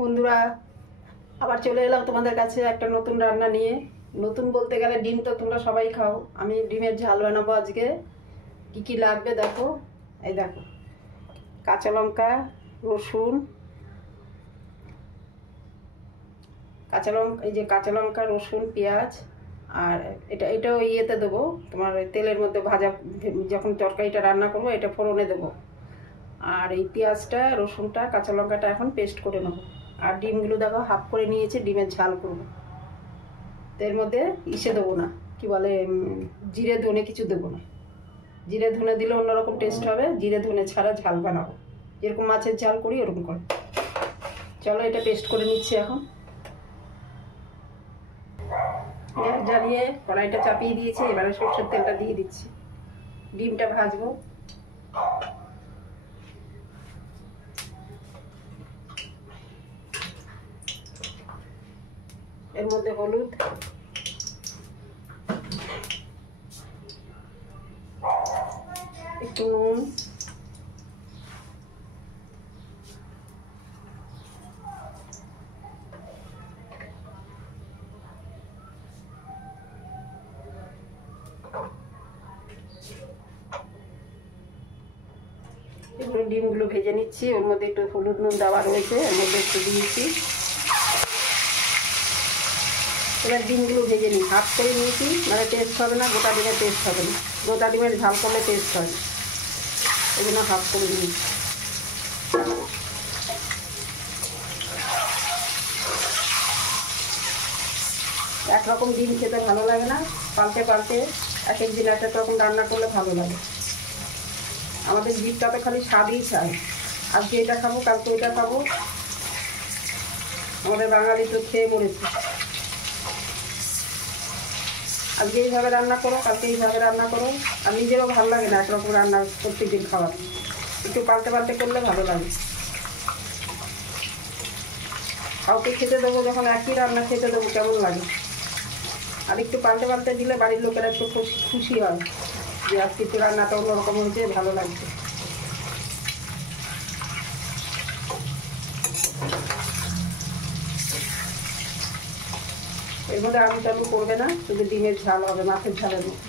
বন্ধুরা, আবার চলে এলাম তোমাদের কাছে একটা নতুন রান্না নিয়ে। নতুন বলতে গেলে ডিম তো তোমরা সবাই খাও, আমি ডিমের ঝাল বানাবো আজকে। কি কি লাগবে দেখো। এই দেখো, কাঁচা লঙ্কা, রসুন, কাঁচা লঙ্কা, রসুন, পেঁয়াজ। আর এটাও ইয়েতে দেবো, তোমার ওই তেলের মধ্যে ভাজা, যখন তরকারিটা রান্না করবো এটা ফোড়নে দেবো। আর এই পেঁয়াজটা, রসুনটা, কাঁচা লঙ্কাটা এখন পেস্ট করে নেবো। আর ডিমগুলো দেখো হাফ করে নিয়েছি, ডিমের ঝাল করবো। তো এর মধ্যে দেবো না, কি বলে, জিরে ধনে কিছু দেবো না। জিরে ধনে দিলে অন্যরকম টেস্ট হবে, জিরে ধনে ছাড়া ঝাল বানাবো, যেরকম মাছের ঝাল করি ওরকম করে। চলো এটা পেস্ট করে নিচ্ছি এখন। গ্যাস জ্বালিয়ে কড়াইটা চাপিয়ে দিয়েছি, এবারে সরষের তেলটা দিয়ে দিচ্ছি। ডিমটা ভাজবো। এর মধ্যে হলুদ, একটু নুন, এগুলো ডিমগুলো ভেজে নিচ্ছি। ওর মধ্যে একটু হলুদ নুন দেওয়া রয়েছে, এর মধ্যে একটু দিয়েছি। এবার ডিমগুলো ভেজে নিই, হাফ করে নিয়েছি, মানে টেস্ট হবে না, গোটা ডিমের টেস্ট হবে না। গোটা ডিমের ঝাল করলে টেস্ট হয়, এই জন্য হাফ করে নিয়েছি। একরকম ডিম খেতে ভালো লাগে না, পাল্টে পাল্টে এক এক দিন এক এক রকম রান্না করলে ভালো লাগে। আমাদের জিভটা তো খালি স্বাদই চায়, আজকে এটা খাবো, কালকে এটা খাবো। আমাদের বাঙালি তো খেয়ে মরেছে, আজকে এইভাবে রান্না করো, কালকে এইভাবে রান্না করো। আর নিজেরও ভালো লাগে না একরকম রান্না প্রত্যেকদিন খাওয়ার, একটু পাল্টে পাল্টে করলে ভালো লাগে। কাউকে খেতে দেবো যখন একই রান্না খেতে দেবো কেমন লাগে। আর একটু পাল্টে পাল্টে দিলে বাড়ির লোকেরা একটু খুশি হয় যে আজকে একটু রান্নাটা অন্যরকম হয়েছে, ভালো লাগছে। এর মধ্যে আলু টালু করবে না, শুধু ডিমের ঝাল হবে, মাছের ঝালের মতো।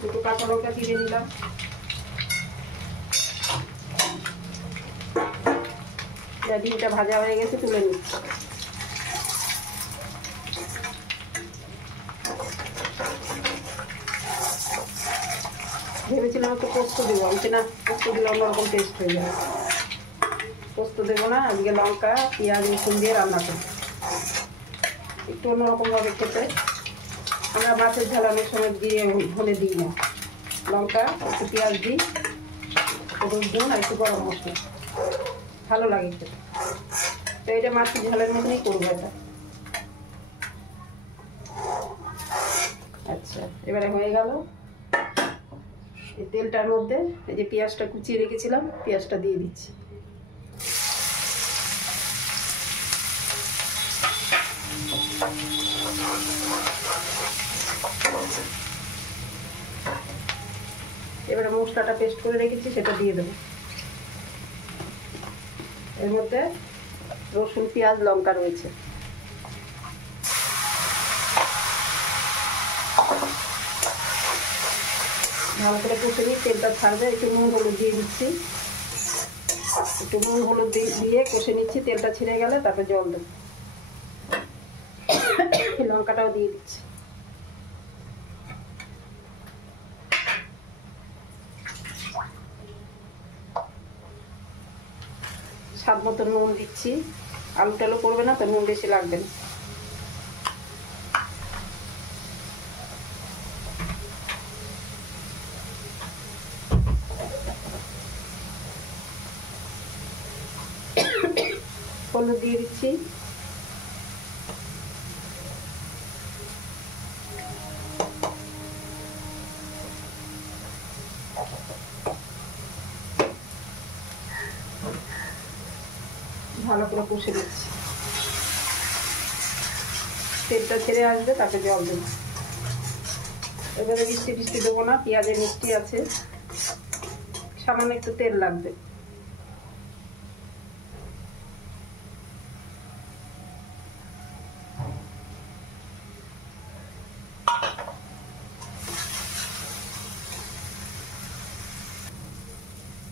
দুটো কাঁচা লঙ্কা চিড়ে নিলাম। ডিমটা ভাজা হয়ে গেছে, তুলে নিচ্ছি। ভেবেছিলাম একটু পোস্ত দেবো, আমি না, পোস্ত দিলে অন্যরকম টেস্ট হয়ে যাবে। পোস্ত দেবো না, আজকে লঙ্কা পেঁয়াজ রসুন দিয়ে রান্না করবো, একটু অন্যরকমভাবে খেতে। আমরা মাছের ঝাল অনেক সময় দিয়ে ধনে দিই না, লঙ্কা একটু পেঁয়াজ দিই, রসুন আর একটু গরম মশলা, ভালো লাগে খেতে। তো এটা মাছের ঝালের মতনই করবো এটা। আচ্ছা, এবারে হয়ে গেল। এই তেলটার মধ্যে এই যে পেঁয়াজটা কুচিয়ে রেখেছিলাম, পেঁয়াজটা দিয়ে দিচ্ছি। এবারে মশলাটা পেস্ট করে রেখেছি সেটা দিয়ে দেবো। এর মধ্যে রসুন পেঁয়াজ লঙ্কা রয়েছে, ভালো করে কষে নিই, তেলটা ছাড়বে। একটু নুন হলুদ দিয়ে দিচ্ছি, একটু নুন হলুদ দিয়ে কষে নিচ্ছি। তেলটা ছেড়ে গেলে তারপর জল দেবো, লঙ্কাটাও দিয়ে দিচ্ছি। স্বাদ মতো নুন দিচ্ছি, আলু টালু করবে না তো নুন বেশি লাগবে না। হলুদ দিয়ে দিচ্ছি, ভালো করে কষে দিচ্ছি। তেলটা ছেড়ে আসবে, তাকে জল দেবো। এবারে মিষ্টি টিষ্টি দেবো না, পেঁয়াজের মিষ্টি আছে, সামান্য একটু তেল লাগবে।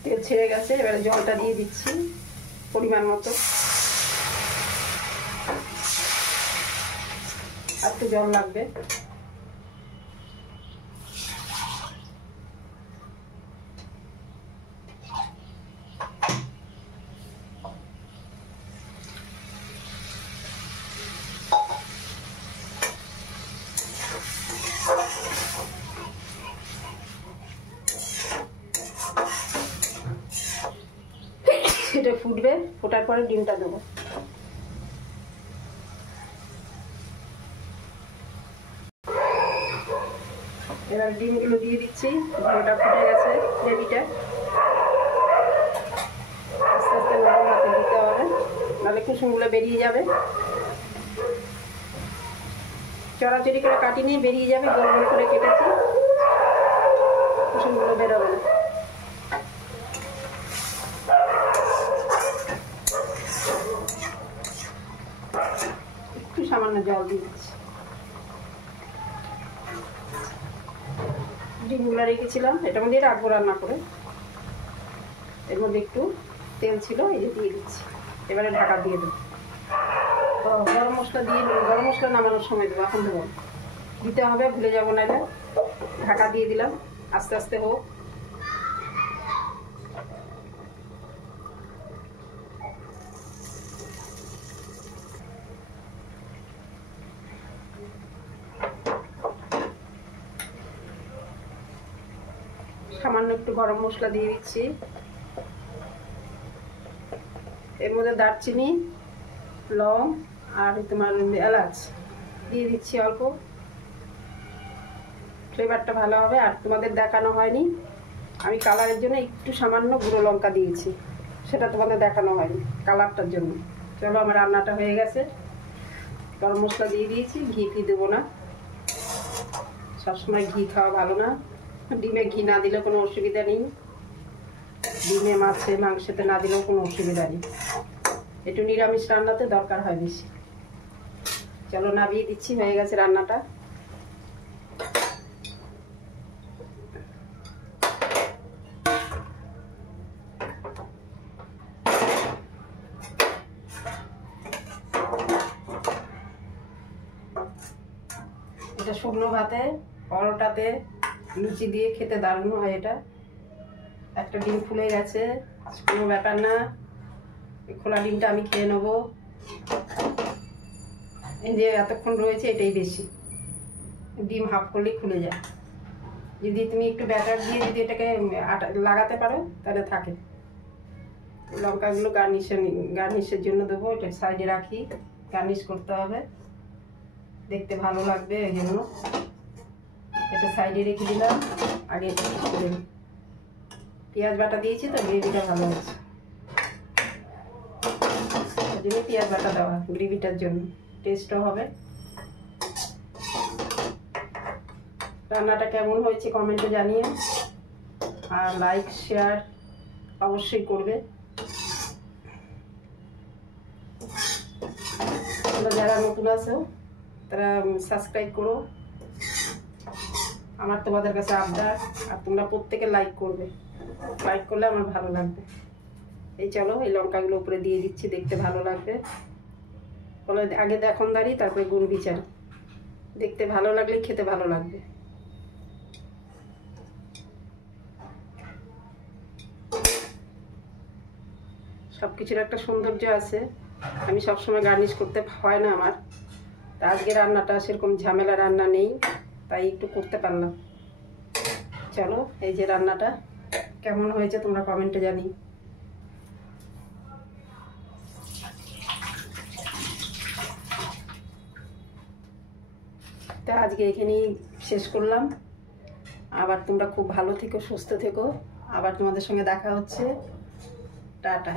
তেল ছেড়ে গেছে, এবারে জলটা দিয়ে দিচ্ছি পরিমাণ মতো। আর একটু জল লাগবে। এটা ফুটবে, ফোটার পরে ডিমটা দেবো। এবার ডিমগুলো দিয়ে দিচ্ছি। ডিমটা ফুটে গেছে, গ্রেভিটা আস্তে আস্তে নরম হাতে দিতে হবে, নাহলে কুসুমগুলো বেরিয়ে যাবে। চড়াচড়ি করে কাটিনি, বেরিয়ে যাবে। গোল গোল করে কেটেছি, কুসুমগুলো বেরোবে না। একটু সামান্য জল দিয়ে দিচ্ছি। ডিমগুলো রেখেছিলাম, এটার মধ্যে রাখবো রান্না করে। এর মধ্যে একটু তেল ছিল, এই যে দিয়ে দিচ্ছি। এবারে ঢাকা দিয়ে দেবো। গরম মশলা দিয়ে, গরম মশলা নামানোর সময় দেবো, এখন দেবো। দিতে হবে, ভুলে যাবো না। ঢাকা দিয়ে দিলাম, আস্তে আস্তে হোক। সামান্য একটু গরম মশলা দিয়ে দিচ্ছি। এর মধ্যে দারচিনি, লং আর তোমার এলাচ দিয়ে দিচ্ছি অল্প। ফ্লেভারটা ভালো হবে। আর তোমাদের দেখানো হয়নি, আমি কালারের জন্য একটু সামান্য গুঁড়ো লঙ্কা দিয়েছি, সেটা তোমাদের দেখানো হয়নি কালারটার জন্য। চলো, আমার রান্নাটা হয়ে গেছে। গরম মশলা দিয়ে দিয়েছি, ঘি ফি দেবো না, সবসময় ঘি খাওয়া ভালো না। ডিমে ঘি না দিলে কোনো অসুবিধা নেই, ডিমে মাছে মাংসেতে না দিলেও কোনো অসুবিধা নেই। একটু নিরামিষ রান্নাতে দরকার হয় বেশি। চলো, নামিয়ে দিচ্ছি, হয়ে গেছে রান্নাটা। এটা শুকনো ভাতে, পরোটাতে, লুচি দিয়ে খেতে দারুণ হয়। এটা একটা ডিম ফুলে গেছে, কোনো ব্যাপার না। খোলা ডিমটা আমি খেয়ে নেবো। এই যে এতক্ষণ রয়েছে, এটাই বেশি। ডিম হাফ করলেই খুলে যায়। যদি তুমি একটু ব্যাটার দিয়ে যদি এটাকে লাগাতে পারো, তাহলে থাকে। লঙ্কাগুলো গার্নিশের জন্য দেবো, এটা সাইডে রাখি, গার্নিশ করতে হবে, দেখতে ভালো লাগবে। এই জন্য এটা সাইডে রেখে দিলাম। আগে এটা করে পেঁয়াজ বাটা দিয়েছি, তো গ্রেভিটা ভালো হয়েছে। ওই জন্য পেঁয়াজ বাটা দেওয়া, গ্রেভিটার জন্য টেস্টও হবে। রান্নাটা কেমন হয়েছে কমেন্টে জানিয়ে, আর লাইক শেয়ার অবশ্যই করবে। যারা নতুন আছো তারা সাবস্ক্রাইব করো। আমার তোমাদের কাছে আবদার, আর তোমরা প্রত্যেকে লাইক করবে। লাইক করলে আমার ভালো লাগবে। এই চলো, এই লঙ্কাগুলো উপরে দিয়ে দিচ্ছি, দেখতে ভালো লাগবে। বলে আগে দেখনদারি, তারপরে গুণ বিচার। দেখতে ভালো লাগলে খেতে ভালো লাগবে। সব কিছুর একটা সৌন্দর্য আছে। আমি সবসময় গার্নিশ করতে হয় না আমার, তা আজকে রান্নাটা সেরকম ঝামেলা রান্না নেই, তাই একটু করতে পারলাম। চলো, এই যে রান্নাটা কেমন হয়েছে তোমরা কমেন্টে জানি। তা আজকে এখানেই শেষ করলাম। আবার তোমরা খুব ভালো থেকো, সুস্থ থেকো। আবার তোমাদের সঙ্গে দেখা হচ্ছে। টাটা।